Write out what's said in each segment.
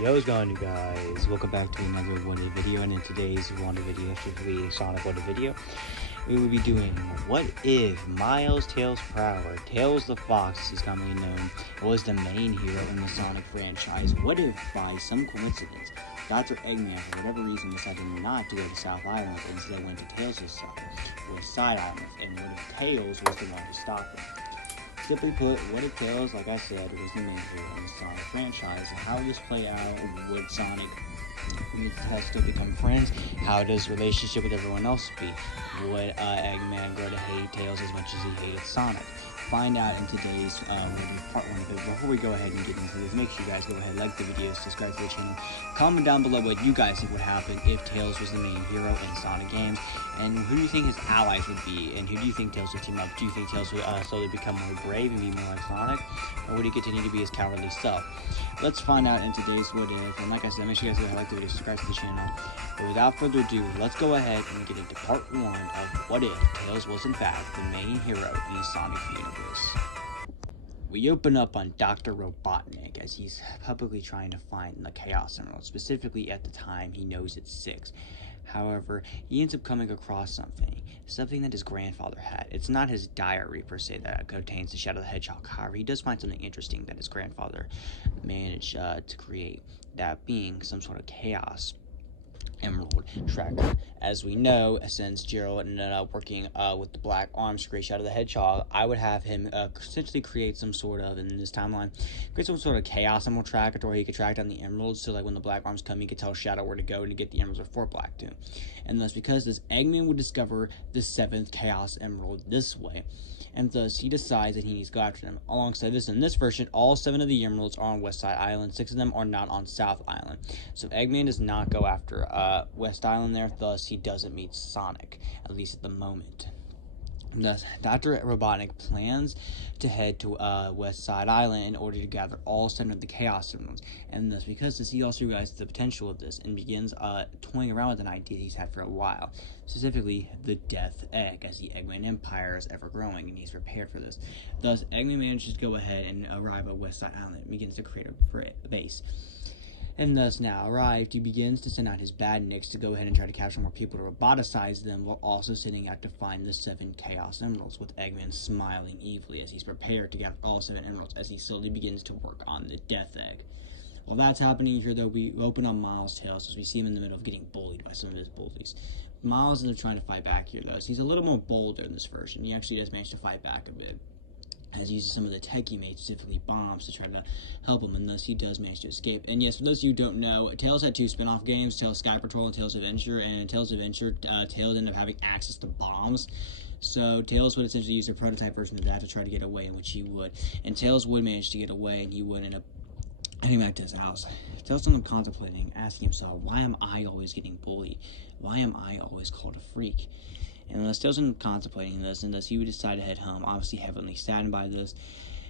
Yo, what's going on, you guys? Welcome back to another wanted video, and in today's wanted video, specifically a Sonic wanted video, we will be doing what if Miles Tails Prower, Tails the Fox, as he's commonly known, was the main hero in the Sonic franchise. What if, by some coincidence, Dr. Eggman, for whatever reason, decided not to go to South Island and instead went to Tails' side Island, and what if Tails was the one to stop him? Simply put, what if Tails, like I said, was the main hero in the Sonic franchise, and how would this play out? Would Sonic and Tails still become friends? How does his relationship with everyone else be? Would Eggman grow to hate Tails as much as he hated Sonic? Find out in today's part 1 of it. Before we go ahead and get into this, make sure you guys go ahead, like the video, subscribe to the channel, comment down below what you guys think would happen if Tails was the main hero in Sonic games, and who do you think his allies would be, and who do you think Tails would team up? Do you think Tails would slowly become more brave and be more like Sonic, or would he continue to be his cowardly self? Let's find out in today's What If, and like I said, make sure you guys go ahead, like the video, subscribe to the channel. But without further ado, let's go ahead and get into part 1 of What If Tails was in fact the main hero in the Sonic universe. We open up on Dr. Robotnik as he's publicly trying to find the Chaos Emerald. Specifically, at the time, he knows it's 6. However, he ends up coming across something that his grandfather had. It's not his diary, per se, that contains the Shadow the Hedgehog. However, he does find something interesting that his grandfather managed to create, that being some sort of Chaos Emerald tracker. As we know, since Gerald ended up working with the Black Arms to create Shadow the Hedgehog, I would have him essentially create some sort of, in this timeline, create some sort of Chaos Emerald tracker to where he could track down the emeralds, so like when the Black Arms come, he could tell Shadow where to go and to get the emeralds before Black Doom. And thus, because this, Eggman would discover the 7th Chaos Emerald this way, and thus he decides that he needs to go after them. Alongside this, in this version, all 7 of the emeralds are on West Side Island, 6 of them are not on South Island. So Eggman does not go after West Island there, thus he doesn't meet Sonic, at least at the moment. Thus, Dr. Robotnik plans to head to West Side Island in order to gather all 7 of the Chaos Emeralds, and thus, because this, he also realizes the potential of this and begins toying around with an idea he's had for a while, specifically the Death Egg, as the Eggman Empire is ever growing, and he's prepared for this. Thus, Eggman manages to go ahead and arrive at West Side Island and begins to create a base. And thus, now arrived, he begins to send out his badniks to go ahead and try to capture more people to roboticize them, while also setting out to find the 7 Chaos Emeralds, with Eggman smiling evilly as he's prepared to gather all 7 emeralds as he slowly begins to work on the Death Egg. While that's happening here, though, we open on Miles' Tails as we see him in the middle of getting bullied by some of his bullies. Miles ends up trying to fight back here, though, so he's a little more bolder in this version. He actually does manage to fight back a bit, as he uses some of the tech he made, specifically bombs, to try to help him, and thus he does manage to escape. And yes, for those of you who don't know, Tails had 2 spin-off games, Tails Sky Patrol and Tails Adventure, and in Tails Adventure, Tails ended up having access to bombs. So Tails would essentially use a prototype version of that to try to get away, in which he would. And Tails would manage to get away, and he would end up heading back to his house. Tails ended up contemplating, asking himself, why am I always getting bullied? Why am I always called a freak? And thus Tails ends up contemplating this, and thus he would decide to head home, obviously heavily saddened by this,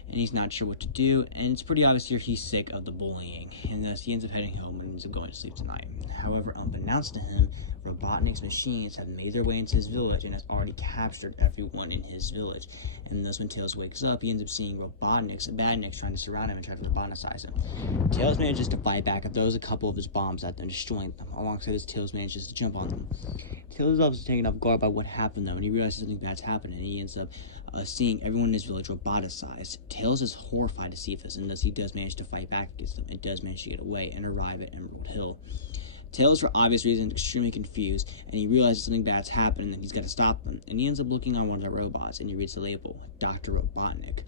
and he's not sure what to do, and it's pretty obvious here he's sick of the bullying, and thus he ends up heading home and ends up going to sleep tonight. However, unbeknownst to him, Robotnik's machines have made their way into his village and has already captured everyone in his village, and thus when Tails wakes up, he ends up seeing Robotnik's badniks trying to surround him and try to roboticize him. Tails manages to fight back and throws a couple of his bombs at them, destroying them. Alongside this, Tails manages to jump on them. Tails is obviously taken off guard by what happened, though, and he realizes something bad's happening, and he ends up seeing everyone in his village roboticized. Tails is horrified to see this, and thus he does manage to fight back against them, and does manage to get away and arrive at Emerald Hill. Tails, for obvious reasons, extremely confused, and he realizes something bad's happened and that he's got to stop them, and he ends up looking on one of the robots, and he reads the label, Dr. Robotnik.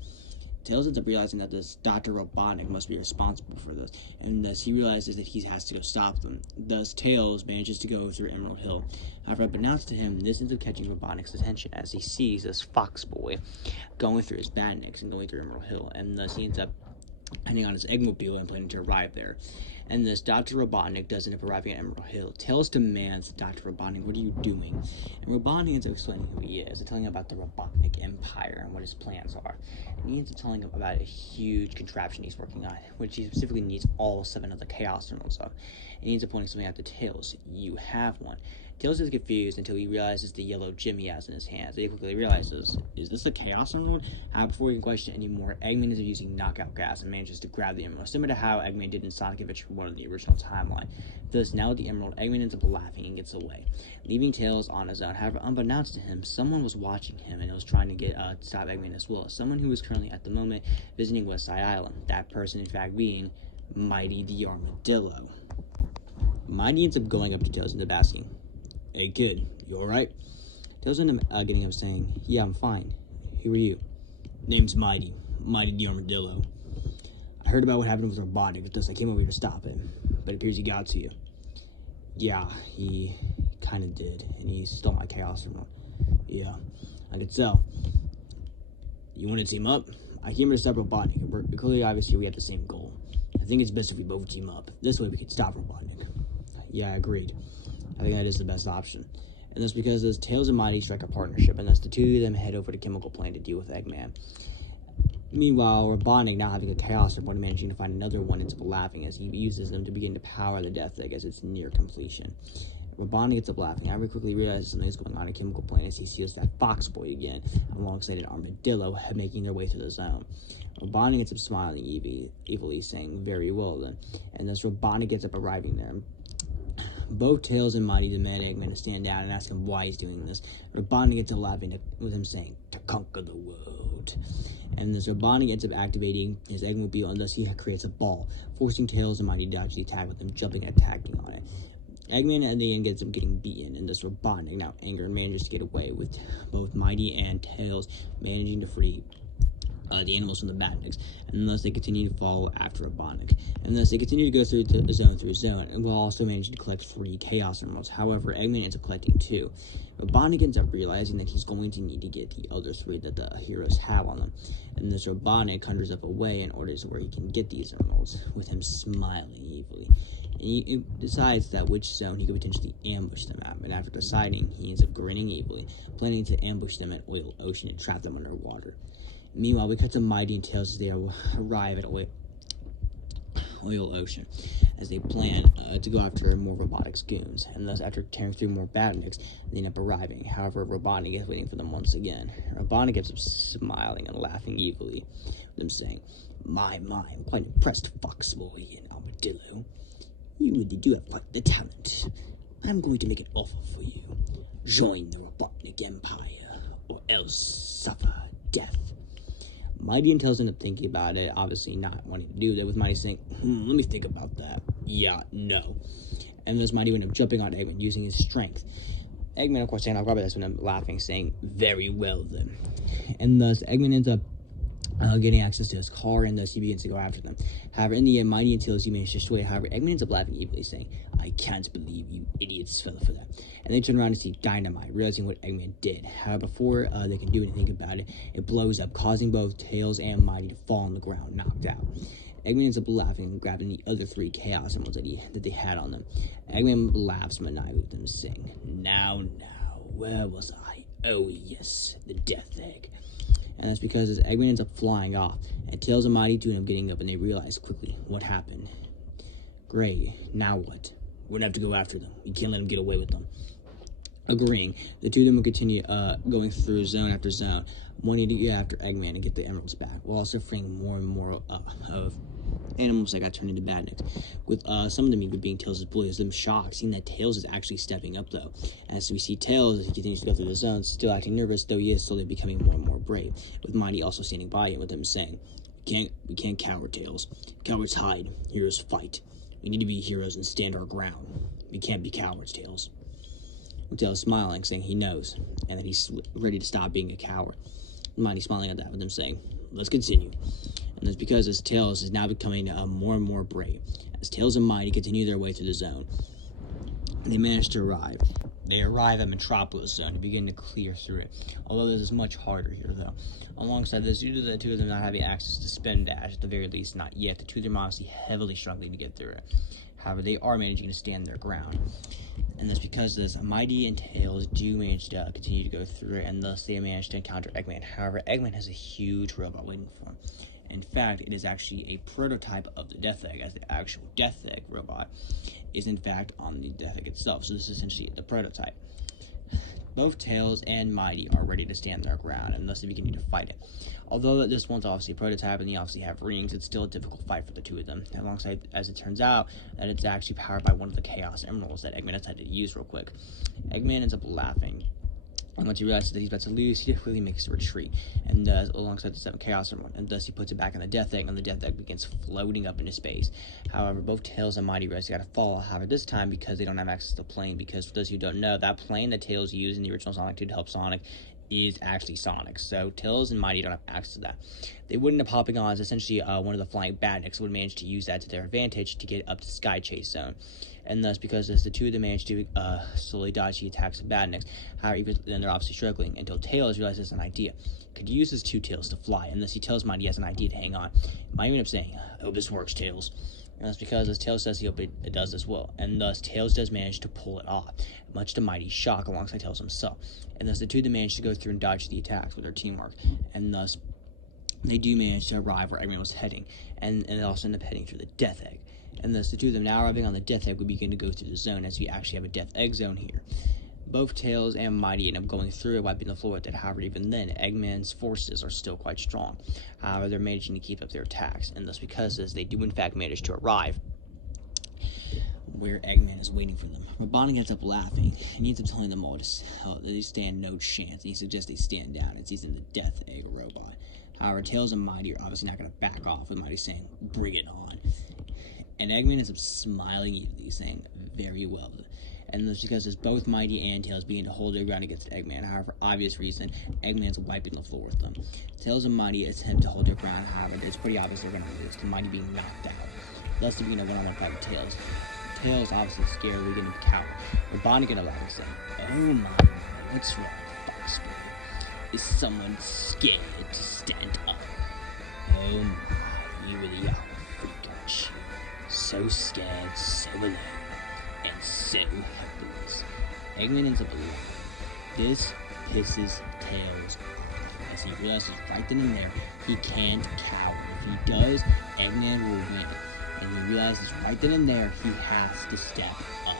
Tails ends up realizing that this Dr. Robotnik must be responsible for this, and thus he realizes that he has to go stop them. Thus, Tails manages to go through Emerald Hill. However, unbeknownst to him, this ends up catching Robotnik's attention as he sees this fox boy going through his badniks and going through Emerald Hill, and thus he ends up heading on his Eggmobile and planning to arrive there. And this Dr. Robotnik does end up arriving at Emerald Hill. Tails demands, Dr. Robotnik, what are you doing? And Robotnik ends up explaining who he is and telling him about the Robotnik Empire and what his plans are. And he ends up telling him about a huge contraption he's working on, which he specifically needs all 7 of the Chaos Emeralds of. And he ends up pointing something out to Tails. You have one. Tails is confused until he realizes the yellow gem he has in his hands. He quickly realizes, is this a Chaos Emerald? Before he can question anymore, Eggman is using knockout gas and manages to grab the emerald, similar to how Eggman did in Sonic Adventure 1 in the original timeline. Thus, now with the emerald, Eggman ends up laughing and gets away, leaving Tails on his own. However, unbeknownst to him, someone was watching him and was trying to stop Eggman as well. Someone who was currently, at the moment, visiting West Side Island. That person, in fact, being Mighty the Armadillo. Mighty ends up going up to Tails and asking, "Hey kid, you alright?" Tails ends up getting up saying, "Yeah, I'm fine. Who are you?" "Name's Mighty the Armadillo. I heard about what happened with Robotic, thus I came over here to stop him. But it appears he got to you." "Yeah, he kinda did, and he stole my Chaos Emerald." "Yeah, I could tell. You wanna team up? I came here to stop Robotnik, but clearly obviously we have the same goal. I think it's best if we both team up. This way we can stop Robotnik." "Yeah, I agreed. I think that is the best option." And that's because as Tails and Mighty strike a partnership, and thus the two of them head over to Chemical Plant to deal with Eggman. Meanwhile, Robotnik, now having a Chaos Emerald, managing to find another one, ends up laughing as he uses them to begin to power the Death Egg as it's near completion. Robotnik gets up laughing. However, quickly realizes something is going on in Chemical Plant as he sees that Fox Boy again, alongside an Armadillo, making their way through the zone. Robotnik gets up smiling evilly, saying, "Very well then." And thus Robotnik gets up arriving there. Both Tails and Mighty demand Eggman to stand down and ask him why he's doing this. Robotnik gets up laughing with him saying, "To conquer the world." And thus Robotnik ends up activating his Eggmobile, and thus he creates a ball, forcing Tails and Mighty to dodge the attack with them jumping and attacking on it. Eggman at the end gets up getting beaten, and thus Robotnik, now angered, manages to get away, with both Mighty and Tails managing to free the animals from the Badniks, and thus they continue to follow after Robotnik. And thus they continue to go through zone, and will also manage to collect 3 Chaos Emeralds. However, Eggman ends up collecting 2. Robotnik ends up realizing that he's going to need to get the other 3 that the heroes have on them. And thus Robotnik conjures up a way in order to where he can get these emeralds, with him smiling evilly. And he decides that which zone he could potentially ambush them at, and after deciding, he ends up grinning evilly, planning to ambush them at Oil Ocean and trap them underwater. Meanwhile, we cut to Mighty and Tails as they arrive at Oil Ocean, as they plan to go after more Robotics goons, and thus after tearing through more Badniks, they end up arriving. However, Robotnik is waiting for them once again. Robotnik gets up smiling and laughing evilly, with them saying, My, I'm quite impressed, Foxboy and Armadillo. You really do have quite the talent. I'm going to make an offer for you. Join the Robotnik Empire, or else suffer death." Mighty and Tails end up thinking about it, obviously not wanting to do that, with Mighty saying, let me think about that. Yeah, no. And thus Mighty ended up jumping on Eggman, using his strength. Eggman, of course, saying off guard, but that's when I'm laughing, saying, "Very well, then." And thus Eggman ends up getting access to his car, and thus he begins to go after them. However, in the end, Mighty and Tails manage to destroy. However, Eggman ends up laughing evilly, saying, "I can't believe you idiots fell for that." And they turn around to see Dynamite, realizing what Eggman did. However, before they can do anything about it, it blows up, causing both Tails and Mighty to fall on the ground, knocked out. Eggman ends up laughing and grabbing the other 3 Chaos Emeralds that they had on them. Eggman laughs maniacally with them, saying, Now, where was I? Oh yes, the Death Egg." And that's because as Eggman ends up flying off, and Tails and Mighty end up getting up, and they realize quickly what happened. Great, now what? We're gonna have to go after them. We can't let them get away with them. Agreeing, the two of them will continue going through zone after zone, wanting to get after Eggman and get the emeralds back, while also freeing more and more of animals that got turned into Badniks, with some of them even being Tails' bullies. Them shocked, seeing that Tails is actually stepping up, though. As we see Tails, as he continues to go through the zones, still acting nervous, though he is slowly becoming more and more brave, with Mighty also standing by him, with him saying, We can't cower, Tails. Cowards hide, heroes fight. We need to be heroes and stand our ground. We can't be cowards, Tails. With Tails smiling, saying he knows, and that he's ready to stop being a coward. Mighty smiling at that, with him saying, Let's continue. And that's because as Tails is now becoming more and more brave. As Tails and Mighty continue their way through the zone, they manage to arrive. They arrive at Metropolis Zone and begin to clear through it. Although this is much harder here, though. Alongside this, due to the two of them not having access to Spin Dash, at the very least not yet, the two of them are obviously heavily struggling to get through it. However, they are managing to stand their ground. And that's because this Mighty and Tails do manage to continue to go through it, and thus they manage to encounter Eggman. However, Eggman has a huge robot waiting for him. In fact, it is actually a prototype of the Death Egg, as the actual Death Egg robot is in fact on the Death Egg itself. So this is essentially the prototype. Both Tails and Mighty are ready to stand their ground, and thus they're beginning to fight it. Although this one's obviously a prototype and they obviously have rings, it's still a difficult fight for the two of them. Alongside, as it turns out, that it's actually powered by one of the Chaos Emeralds that Eggman decided to use real quick. Eggman ends up laughing, and once he realizes that he's about to lose, he quickly makes a retreat, and alongside the 7 Chaos Emerald, and thus he puts it back in the Death Egg, and the Death Egg begins floating up into space. However, both Tails and Mighty realize they gotta fall. However, this time, because they don't have access to the plane, because for those who don't know, that plane that Tails used in the original Sonic 2 to help Sonic is actually Sonic. So Tails and Mighty don't have access to that. They wouldn't have hopping on as essentially one of the flying badniks would manage to use that to their advantage to get up to Sky Chase Zone. And thus, because as the two of them manage to slowly dodge the attacks of badniks, however, even then they're obviously struggling until Tails realizes an idea. Could use his 2 tails to fly, and thus he tells Mighty he has an idea to hang on. Mighty ends up saying, "I hope this works, Tails." And that's because, as Tails says, he hope it does as well. And thus, Tails does manage to pull it off, much to Mighty's shock alongside Tails himself. And thus, the two of them manage to go through and dodge the attacks with their teamwork. And thus, they do manage to arrive where Eggman was heading, and they also end up heading through the Death Egg. And thus, the two of them now arriving on the Death Egg, we begin to go through the zone, as we actually have a Death Egg zone here. Both Tails and Mighty end up going through it, wiping the floor with it. However, even then, Eggman's forces are still quite strong. However, they're managing to keep up their attacks, and thus, because as they do in fact manage to arrive where Eggman is waiting for them, Robotnik ends up laughing, and he ends up telling them all that they stand no chance, and he suggests they stand down, as he's in the Death Egg robot. However, Tails and Mighty are obviously not going to back off, with Mighty saying, "Bring it on." And Eggman ends up smiling easily, saying, "Very well." And that's because as both Mighty and Tails begin to hold their ground against Eggman. However, for obvious reason, Eggman's wiping the floor with them. Tails and Mighty attempt to hold their ground, however, it's pretty obvious they're going to lose, to Mighty being knocked out. Thus, they begin a one-on-one fight with Tails. Tails obviously scared, leading him to cower. Robotnik and Aladdin saying, "Oh my, what's wrong, Fox Boy? Is someone scared to stand up? Oh my, you really are a freak, aren't you? So scared, so alone, and so helpless." Eggman ends up alone. This pisses Tails off, as he realizes right then and there he can't cower. If he does, Eggman will win. And he realizes right then and there he has to step up.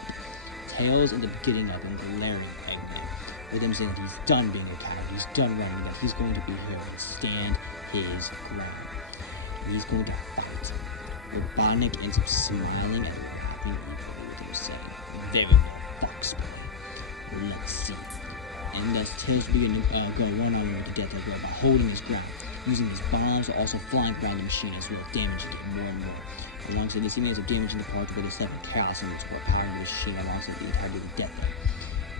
Tails ends up getting up and glaring at Eggman, with him saying that he's done being a coward, he's done running, that he's going to be here and stand his ground. He's going to fight. Robotnik ends up smiling and laughing equally with him, saying, "Very well, Fox Boy. Let's see." And thus Tails begin to go one-on-one with the Death Egg robot, holding his ground, using his bombs, also flying around the machine as well, damaging it more and more. Alongside this, he ends up damaging the parts with the 7 Chaos Emeralds who are powering the machine alongside the entirety of the Death Egg.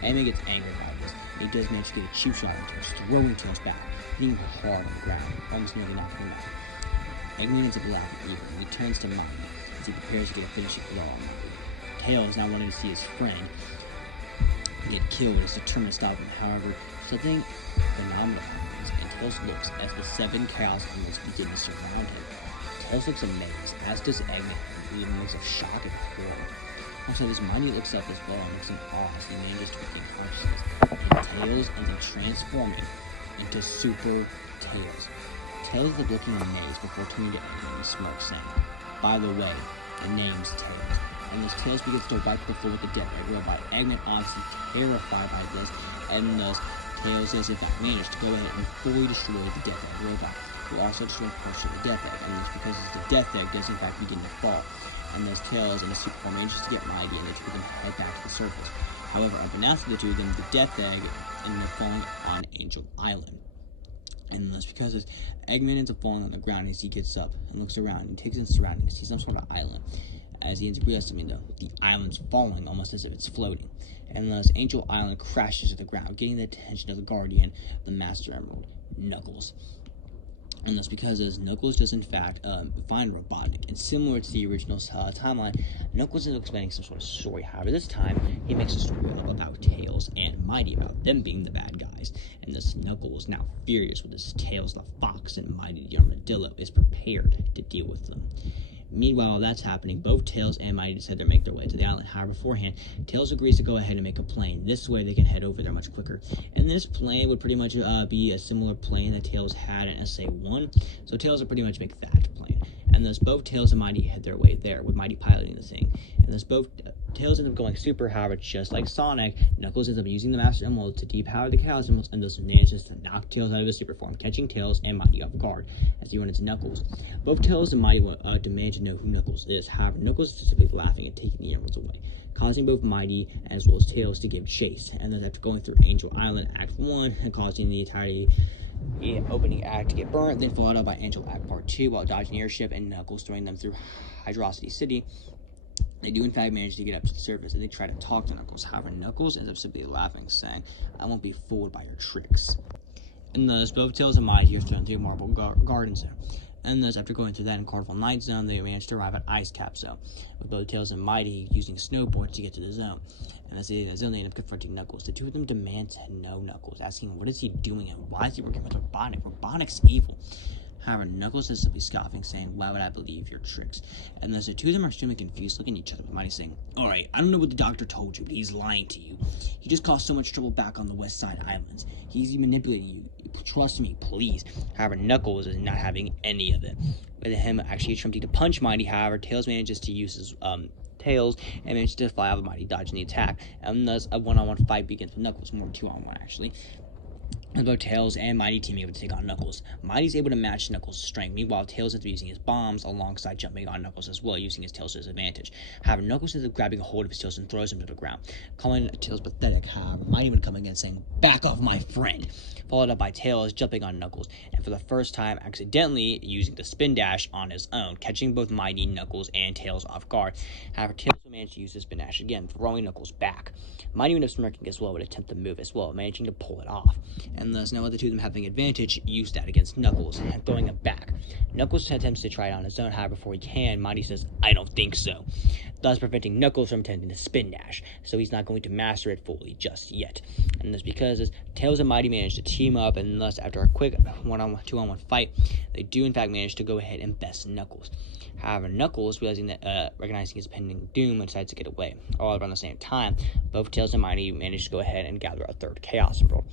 Eggman gets angry about this, and he does manage to get a cheap shot into Tails, throwing Tails back, hitting him hard on the ground, almost nearly knocking him out. Eggman ends up laughing even, and he turns to Mighty as he prepares to get a finishing blow on Mighty. Tails, not wanting to see his friend get killed, is determined to stop him. However, something phenomenal happens, and Tails looks as the 7 Chaos Emeralds begin to surround him. Tails looks amazed, as does Eggman, with a mix of shock and horror. Also, this Mighty looks up as well and looks in awe as he manages to regain consciousness, and Tails ends up transforming into Super Tails. Tails is looking amazed before turning to Eggman and smirks, saying, "By the way, the name's Tails." And as Tails begins to wipe the floor with the Death Egg robot, Eggman obviously terrified by this, and thus Tails has in fact managed to go ahead and fully destroy the Death Egg robot, who also destroyed parts of the Death Egg, and this because the Death Egg does in fact begin to fall, and thus Tails and the Super Core manages to get Mighty, and the two of them head back to the surface. However, unbeknownst to the two of them, the Death Egg ended up falling on Angel Island. And that's because as Eggman ends up falling on the ground as he gets up and looks around and takes in his surroundings, sees some sort of island. As he ends up realizing, though, the island's falling almost as if it's floating. And thus Angel Island crashes to the ground, getting the attention of the Guardian, the Master Emerald, Knuckles. And that's because as Knuckles does in fact find Robotnik, and similar to the original timeline, Knuckles is expecting some sort of story. However, this time he makes a story up about Tails and Mighty, about them being the bad guys. And this Knuckles, now furious with his Tails the Fox and Mighty the Armadillo, is prepared to deal with them. Meanwhile, that's happening, both Tails and Mighty decide to make their way to the island. However, beforehand, Tails agrees to go ahead and make a plane. This way, they can head over there much quicker. And this plane would pretty much be a similar plane that Tails had in SA1. So Tails will pretty much make that plane. And thus, both Tails and Mighty head their way there, with Mighty piloting the thing. And thus, both Tails end up going super. However, just like Sonic, Knuckles ends up using the Master Emerald to depower the Chaos Emeralds, and thus manages to knock Tails out of his super form, catching Tails and Mighty off guard as he runs into Knuckles. Both Tails and Mighty demand to know who Knuckles is. However, Knuckles is simply laughing and taking the emeralds away, causing both Mighty as well as Tails to give chase. And then after going through Angel Island Act 1 and causing the entirety opening act to get burnt, then followed up by Angel Act Part 2 while dodging airship and Knuckles throwing them through Hydrocity City. They do in fact manage to get up to the surface, and they try to talk to Knuckles. However, Knuckles ends up simply laughing, saying, "I won't be fooled by your tricks." And thus, both Tails and Mighty are thrown through Marble Gardens there. And thus, after going through that in Carnival Night Zone, they manage to arrive at Ice Cap Zone, with both Tails and Mighty using snowboards to get to the zone. And as they get to the zone, they end up confronting Knuckles. The two of them demand to know Knuckles, asking what is he doing and why is he working with Robotnik? Robotnik's evil. However, Knuckles is simply scoffing, saying, "Why would I believe your tricks?" And thus the two of them are extremely confused, looking at each other, with Mighty saying, "Alright, I don't know what the doctor told you, but he's lying to you. He just caused so much trouble back on the West Side Islands. He's manipulating you. Trust me, please." However, Knuckles is not having any of it, with him actually attempting to punch Mighty. However, Tails manages to use his Tails and manages to fly out of Mighty, dodging the attack. And thus a one-on-one fight begins with Knuckles, more 2-on-1 actually. And both Tails and Mighty teaming up to take on Knuckles. Mighty's able to match Knuckles' strength. Meanwhile, Tails ends up using his bombs alongside jumping on Knuckles as well, using his tails to his advantage. However, Knuckles ends up grabbing a hold of his tails and throws him to the ground, calling Tails pathetic. However, Mighty would come again saying, "Back off, my friend," followed up by Tails jumping on Knuckles, and for the first time accidentally using the spin dash on his own, catching both Mighty, Knuckles, and Tails off guard. However, Tails will manage to use the spin dash again, throwing Knuckles back. Mighty would have smirking as well, would attempt to move as well, managing to pull it off. And thus, now with the two of them having advantage, use that against Knuckles, and throwing him back. Knuckles attempts to try it on his own, however, before he can, Mighty says, "I don't think so," thus preventing Knuckles from attempting to spin dash, so he's not going to master it fully just yet. And that's because Tails and Mighty manage to team up, and thus, after a quick 2-on-1 fight, they do in fact manage to go ahead and best Knuckles. However, Knuckles, recognizing his pending doom, decides to get away. All around the same time, both Tails and Mighty manage to go ahead and gather a third Chaos Emerald.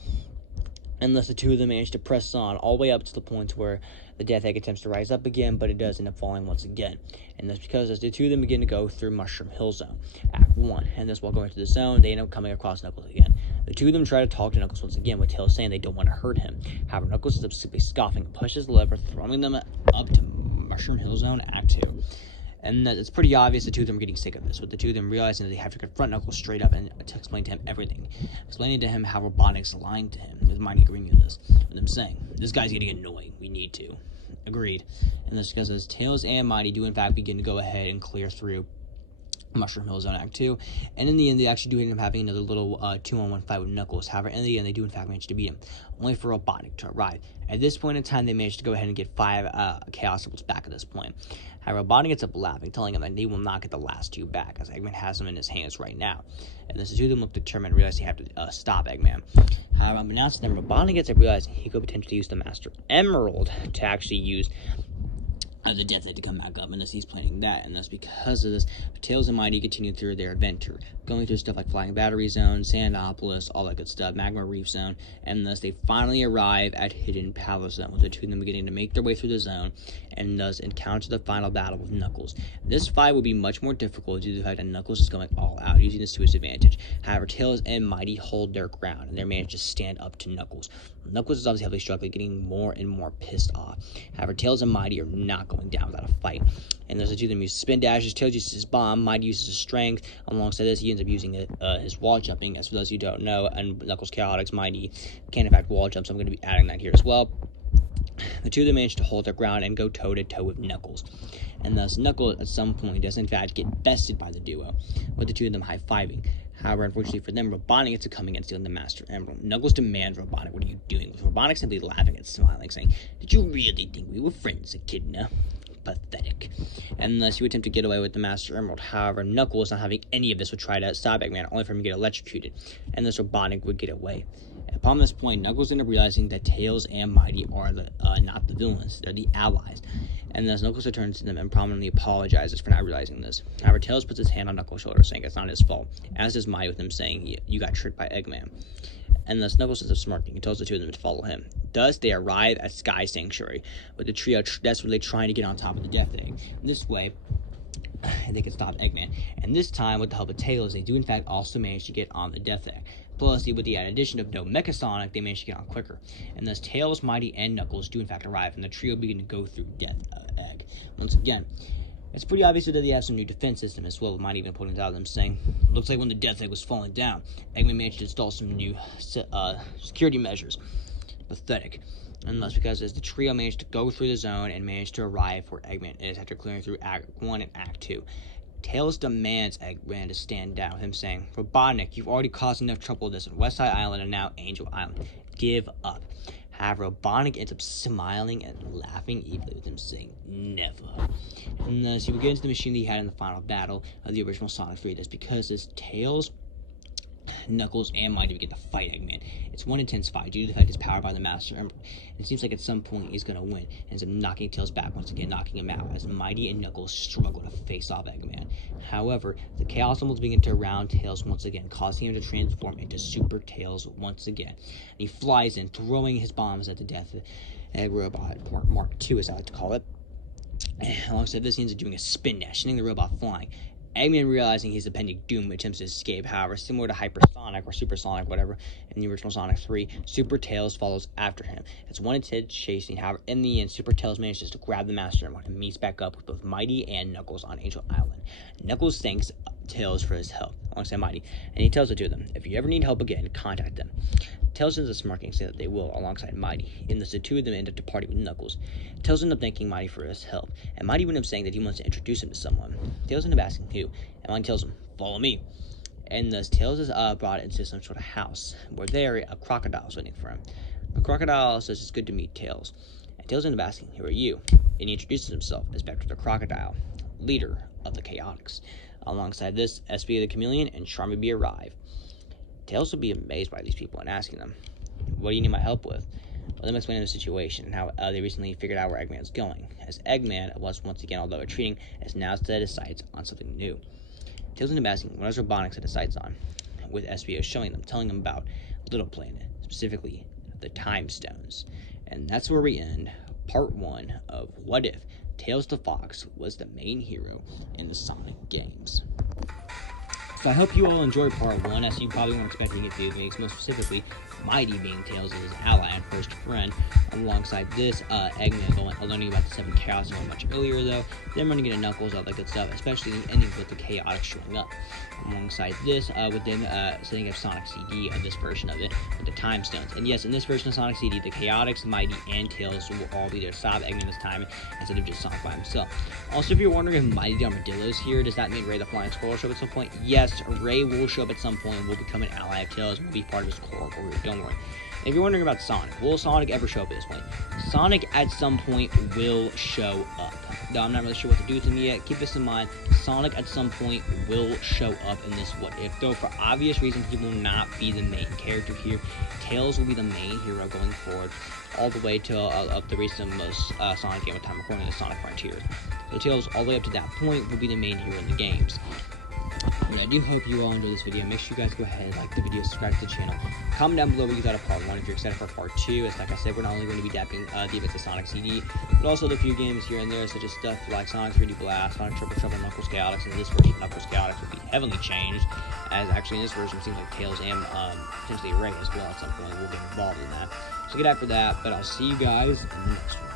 And thus the two of them manage to press on all the way up to the point where the Death Egg attempts to rise up again, but it does end up falling once again. And that's because as the two of them begin to go through Mushroom Hill Zone, Act 1. And thus while going through the zone, they end up coming across Knuckles again. The two of them try to talk to Knuckles once again, with Tails saying they don't want to hurt him. However, Knuckles is simply scoffing and pushes the lever, throwing them up to Mushroom Hill Zone, Act 2. And it's pretty obvious the two of them are getting sick of this, with the two of them realizing that they have to confront Knuckles straight up and to explain to him everything. Explaining to him how Robotnik's lying to him, with Mighty agreeing with this, with them saying, "This guy's getting annoying, we need to." Agreed. And that's because as Tails and Mighty do in fact begin to go ahead and clear through Mushroom Hill Zone Act 2, and in the end they actually do end up having another little 2-on-1 fight with Knuckles. However, in the end they do in fact manage to beat him, only for Robotnik to arrive. At this point in time, they manage to go ahead and get 5 Chaos Emeralds back at this point. However, Robotnik ends up laughing, telling him that they will not get the last 2 back, as Eggman has them in his hands right now. And the two of them look determined and realize they have to stop Eggman. However, unbeknownst to them, Robotnik gets to realize he could potentially use the Master Emerald to actually use the Death Egg to come back up, and thus he's planning that. And thus because of this, Tails and Mighty continue through their adventure, going through stuff like Flying Battery Zone, Sandopolis, all that good stuff, Magma Reef Zone, and thus they finally arrive at Hidden Palace Zone, with the two of them beginning to make their way through the zone, and thus encounter the final battle with Knuckles. This fight will be much more difficult due to the fact that Knuckles is going all out, using this to his advantage. However, Tails and Mighty hold their ground, and they manage to stand up to Knuckles. Knuckles is obviously heavily struggling, getting more and more pissed off. However, Tails and Mighty are not going down without a fight. And there's the two of them use spin dashes. Tails uses his bomb, Mighty uses his strength. Alongside this, he ends up using his wall jumping. As for those who don't know, and Knuckles Chaotix, Mighty can in fact wall jump, so I'm going to be adding that here as well. The two of them manage to hold their ground and go toe-to-toe with Knuckles. And thus, Knuckles at some point does in fact get bested by the duo, with the two of them high-fiving. However, unfortunately for them, Robotnik gets to come in and stealing the Master Emerald. Knuckles demands Robotnik, "What are you doing?" With Robotnik simply laughing and smiling, saying, "Did you really think we were friends, Echidna? Pathetic." And thus you attempt to get away with the Master Emerald. However, Knuckles, not having any of this, would try to stop Eggman, only for him to get electrocuted. And thus Robotnik would get away. Upon this point, Knuckles ends up realizing that Tails and Mighty are not the villains, they're the allies. And thus Knuckles returns to them and prominently apologizes for not realizing this. However, Tails puts his hand on Knuckles' shoulder, saying it's not his fault, as does Mighty, with him saying, you got tricked by Eggman. And thus Knuckles ends up smirking and tells the two of them to follow him. Thus, they arrive at Sky Sanctuary, with the trio desperately trying to get on top of the Death Egg. This way, they can stop Eggman. And this time, with the help of Tails, they do in fact also manage to get on the Death Egg. Plus, with the addition of no Mecha Sonic, they manage to get on quicker. And thus, Tails, Mighty, and Knuckles do in fact arrive, and the trio begin to go through Death Egg. Once again, it's pretty obvious that they have some new defense system as well, with Mighty even pointing out them saying, looks like when the Death Egg was falling down, Eggman managed to install some new security measures. Pathetic. And thus, because as the trio managed to go through the zone and managed to arrive where Eggman is after clearing through Act 1 and Act 2, Tails demands Eggman to stand down, with him saying, Robotnik, you've already caused enough trouble with this on West Side Island and now Angel Island. Give up. However, Robotnik ends up smiling and laughing evilly, with him saying, never. And thus, he would get into the machine that he had in the final battle of the original Sonic 3. That's because as Tails, Knuckles, and Mighty begin to fight Eggman. It's one intense fight due to the fact he's powered by the Master Emerald. And it seems like at some point he's going to win, and ends up knocking Tails back once again, knocking him out as Mighty and Knuckles struggle to face off Eggman. However, the Chaos Emeralds begin to surround Tails once again, causing him to transform into Super Tails once again. And he flies in, throwing his bombs at the Death Egg Robot, Mark II as I like to call it. And alongside this, he ends up doing a spin dash, sending the robot flying. Eggman, realizing he's impending doom, attempts to escape. However, similar to Hypersonic or Supersonic, whatever, in the original Sonic 3, Super Tails follows after him. It's one intense chasing. However, in the end, Super Tails manages to grab the Master Emerald and meets back up with both Mighty and Knuckles on Angel Island. Knuckles thanks Tails for his help alongside Mighty, and he tells the two of them, if you ever need help again, contact them. Tails ends up smirking, saying that they will, alongside Mighty. In this, the two of them end up departing with Knuckles. Tails ends up thanking Mighty for his help, and Mighty ends up saying that he wants to introduce him to someone. Tails ends up asking who, and Mighty tells him, follow me. And thus, Tails is brought into some sort of house, where there, a crocodile is waiting for him. The crocodile says it's good to meet Tails, and Tails ends up asking, who are you? And he introduces himself as Vector the Crocodile, leader of the Chaotix. Alongside this, SP the Chameleon and Charmy arrive. Tails will be amazed by these people and asking them, what do you need my help with? Let them explain the situation and how they recently figured out where Eggman's going, as Eggman was once again, although retreating, has now set his sights on something new. Tails ends up asking, what does Robotnik set his sights on? With SBO showing them, telling them about Little Planet, specifically the Time Stones. And that's where we end part 1 of What If Tails the Fox was the main hero in the Sonic games. So I hope you all enjoyed part 1, as you probably weren't expecting it to be, most specifically Mighty being Tails' ally and first friend. Alongside this, Eggman learning about the 7 Chaos much earlier though, then running into Knuckles, all that good stuff, especially in the ending with the Chaotix showing up. Alongside this, with them setting up Sonic CD of this version of it with the Time Stones. And yes, in this version of Sonic CD, the Chaotix, Mighty, and Tails will all be there to stop Eggman this time instead of just Sonic by himself. Also, if you're wondering if Mighty the Armadillo is here, does that mean Ray the Flying Squirrel will show up at some point? Yes, Ray will show up at some point and will become an ally of Tails and will be part of his core group, don't worry. If you're wondering about Sonic, will Sonic ever show up at this point? Sonic at some point will show up. Though I'm not really sure what to do with him yet, keep this in mind. Sonic at some point will show up in this What If, though for obvious reasons he will not be the main character here. Tails will be the main hero going forward, all the way to the recent most Sonic game of time recording is Sonic Frontiers. So Tails, all the way up to that point, will be the main hero in the games. And I do hope you all enjoyed this video. Make sure you guys go ahead and like the video, subscribe to the channel. Comment down below what you thought of part 1 if you're excited for part 2. As like I said, we're not only going to be dapping the events of Sonic CD, but also the few games here and there, such as stuff like Sonic 3D Blast, Sonic Triple Trouble, Knuckles Chaotix, and this version Knuckles Chaotix will be heavily changed, as actually in this version it seems like Tails and potentially Ray as well at some point will get involved in that. So get out for that, but I'll see you guys in the next one.